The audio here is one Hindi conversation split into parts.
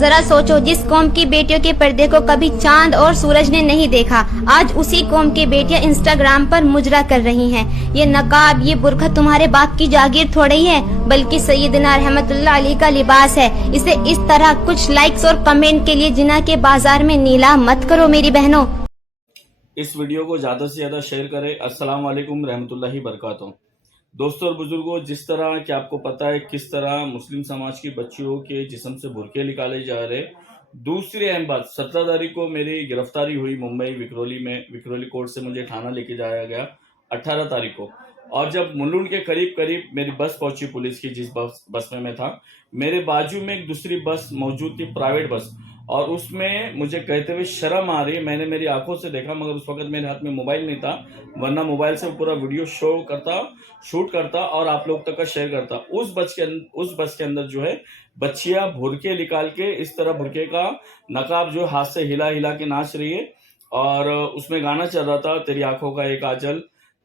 जरा सोचो, जिस कौम की बेटियों के पर्दे को कभी चांद और सूरज ने नहीं देखा, आज उसी कौम की बेटियां इंस्टाग्राम पर मुजरा कर रही हैं। ये नकाब, ये बुरखा तुम्हारे बाप की जागीर थोड़ी है, बल्कि सैयदना रहमतुल्लाह अलैह का लिबास है। इसे इस तरह कुछ लाइक्स और कमेंट के लिए जिना के बाजार में नीलाम मत करो मेरी बहनों। इस वीडियो को ज़्यादा से ज़्यादा शेयर करें। अस्सलाम वालेकुम रहमतुल्लाहि बरकातुहू। दोस्तों और बुजुर्गों, जिस तरह कि आपको पता है किस तरह मुस्लिम समाज की बच्चियों के जिस्म से बुरके निकाले जा रहे। दूसरी अहम बात, 17 तारीख को मेरी गिरफ्तारी हुई मुंबई विक्रोली में। विक्रोली कोर्ट से मुझे थाना लेके जाया गया 18 तारीख को। और जब मुलुंड के करीब करीब मेरी बस पहुंची पुलिस की, जिस बस में मैं था, मेरे बाजू में एक दूसरी बस मौजूद थी, प्राइवेट बस, और उसमें मुझे कहते हुए शर्म आ रही है। मैंने मेरी आंखों से देखा, मगर उस वक्त मेरे हाथ में मोबाइल नहीं था, वरना मोबाइल से पूरा वीडियो शूट करता और आप लोग तक का शेयर करता। उस बस के अंदर जो है बच्चियां बुरके निकाल के, इस तरह बुरके का नकाब जो हाथ से हिला हिला के नाच रही है, और उसमें गाना चल रहा था, तेरी आंखों का एक आंचल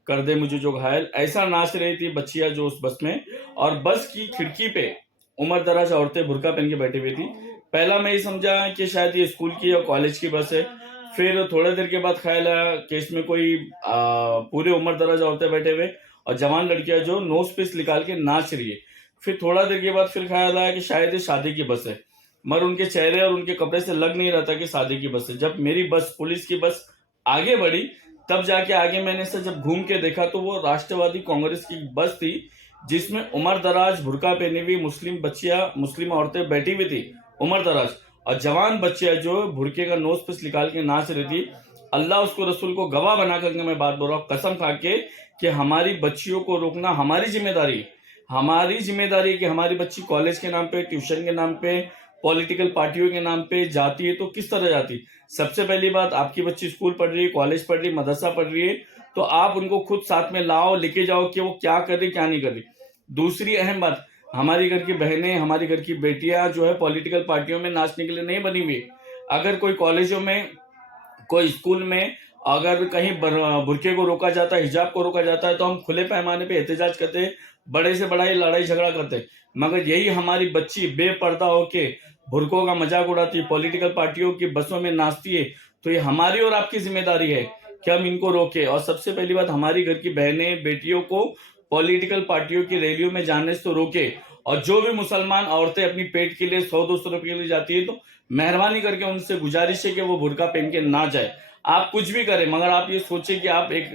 कर दे मुझे जो घायल। ऐसा नाच रही थी बच्चियां जो उस बस में। और बस की खिड़की पे उम्र दराज औरतें बुरका पहन के बैठी हुई थी। पहला मैं ये समझा कि शायद ये स्कूल की या कॉलेज की बस है। फिर थोड़ी देर के बाद ख्याल आया कि इसमें कोई पूरे उम्र दराज औरतें बैठे हुए और जवान लड़कियां जो नोज पीस निकाल के नाच रही है। फिर थोड़ा देर के बाद फिर ख्याल आया कि शायद ये शादी की बस है, मगर उनके चेहरे और उनके कपड़े से लग नहीं रहा था कि शादी की बस है। जब मेरी बस, पुलिस की बस आगे बढ़ी, तब जाके आगे मैंने से जब घूम के देखा तो वो राष्ट्रवादी कांग्रेस की बस थी, जिसमें उम्र दराज बुरका पहनी हुई मुस्लिम बच्चियां, मुस्लिम औरतें बैठी हुई थी उम्र दराज, और जवान बच्चियां जो बुरके का नोज पीस निकाल के नाच रही थी। अल्लाह उसको रसूल को गवाह बना करके मैं बात बोल रहा हूँ, कसम खा के, कि हमारी बच्चियों को रोकना हमारी जिम्मेदारी है। हमारी जिम्मेदारी है कि हमारी बच्ची कॉलेज के नाम पे, ट्यूशन के नाम पे, पॉलिटिकल पार्टियों के नाम पे जाती है तो किस तरह जाती। सबसे पहली बात, आपकी बच्ची स्कूल पढ़ रही है, कॉलेज पढ़ रही है, मदरसा पढ़ रही है, तो आप उनको खुद साथ में लाओ, लेके जाओ कि वो क्या कर रही क्या नहीं कर रही। दूसरी अहम बात, हमारी घर की बहनें, हमारी घर की बेटियां जो है पॉलिटिकल पार्टियों में नाचने के लिए नहीं बनी हुई। अगर कोई कॉलेजों में, कोई स्कूल में अगर कहीं बुरके को रोका जाता है, हिजाब को रोका जाता है, तो हम खुले पैमाने पे एहतजाज करते हैं, बड़े से बड़ा ही लड़ाई झगड़ा करते हैं। मगर यही हमारी बच्ची बेपर्दा होके बुरकों का मजाक उड़ाती है, पॉलिटिकल पार्टियों की बसों में नाचती है, तो ये हमारी और आपकी जिम्मेदारी है कि हम इनको रोके। और सबसे पहली बात, हमारी घर की बहनें, बेटियों को पॉलिटिकल पार्टियों की रैलियों में जाने से तो रोके। और जो भी मुसलमान औरतें अपनी पेट के लिए 100-200 रुपए के लिए जाती है, तो मेहरबानी करके उनसे गुजारिश है कि वो बुरका पहन के ना जाए। आप कुछ भी करें, मगर आप ये सोचिए कि आप एक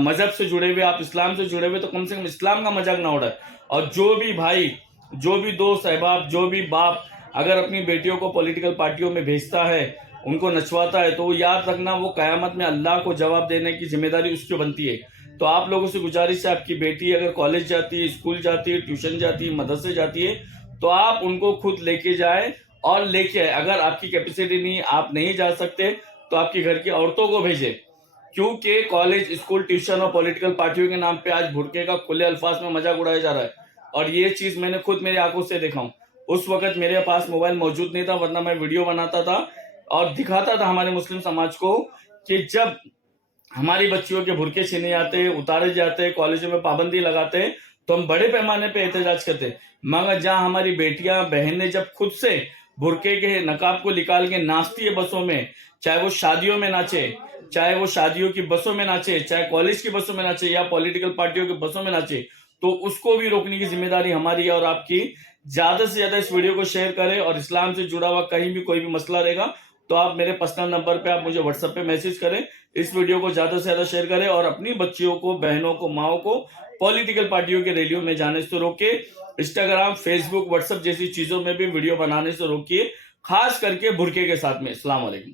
मजहब से जुड़े हुए, आप इस्लाम से जुड़े हुए, तो कम से कम इस्लाम का मजाक ना उड़ाए। और जो भी भाई, जो भी दोस्त अहबाब, जो भी बाप अगर अपनी बेटियों को पॉलिटिकल पार्टियों में भेजता है, उनको नचवाता है, तो वो याद रखना, वो कयामत में अल्लाह को जवाब देने की जिम्मेदारी उसकी बनती है। तो आप लोगों से गुजारिश है, आपकी बेटी अगर कॉलेज जाती है, स्कूल जाती है, ट्यूशन जाती है, मदरसे जाती है, तो आप उनको खुद लेके जाए और लेके आए। अगर आपकी कैपेसिटी नहीं, आप नहीं जा सकते, तो आपकी घर की औरतों को भेजे। क्योंकि कॉलेज, स्कूल, ट्यूशन और पॉलिटिकल पार्टियों के नाम पे आज बुरके का खुले अल्फाज में मजाक उड़ाया जा रहा है। और ये चीज मैंने खुद मेरी आंखों से देखा हूँ। उस वक्त मेरे पास मोबाइल मौजूद नहीं था, वरना मैं वीडियो बनाता था और दिखाता था हमारे मुस्लिम समाज को कि जब हमारी बच्चियों के बुरके छीने जाते, उतारे जाते, कॉलेजों में पाबंदी लगाते, तो हम बड़े पैमाने पे एहतजाज करते। मगर जहां हमारी बेटियां, बहनें जब खुद से बुरके के नकाब को निकाल के नाचती है बसों में, चाहे वो शादियों में नाचे, चाहे वो शादियों की बसों में नाचे, चाहे कॉलेज की बसों में नाचे, या पॉलिटिकल पार्टियों की बसों में नाचे, तो उसको भी रोकने की जिम्मेदारी हमारी है और आपकी। ज्यादा से ज्यादा इस वीडियो को शेयर करें, और इस्लाम से जुड़ा हुआ कहीं भी कोई भी मसला रहेगा तो आप मेरे पर्सनल नंबर पे आप मुझे व्हाट्सएप पे मैसेज करें। इस वीडियो को ज्यादा से ज्यादा शेयर करें और अपनी बच्चियों को, बहनों को, माओ को पॉलिटिकल पार्टियों के रैलियों में जाने से रोके। इंस्टाग्राम, फेसबुक, व्हाट्सएप जैसी चीजों में भी वीडियो बनाने से रोकिए, खास करके बुरके के साथ में। अस्सलाम वालेकुम।